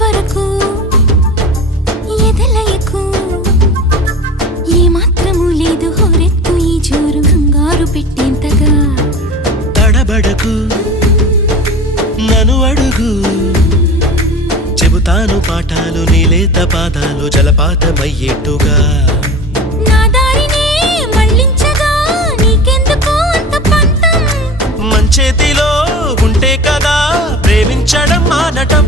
వరకు ఎదలయకు ఏ మాత్రము లేదు హోరెత్తు ఈ జోరు కంగారు పెట్టేంతగా తడబడకు నన్ను అడుగు చెబుతాను పాఠాలు నీలేత పాదాలు జలపాతమయ్యేట్టుగా నా దారినే మళ్ళించగా నీకెందుకు అంత పంతం మంచేతిలో ఉంటే కదా ప్రేమించడం మానటం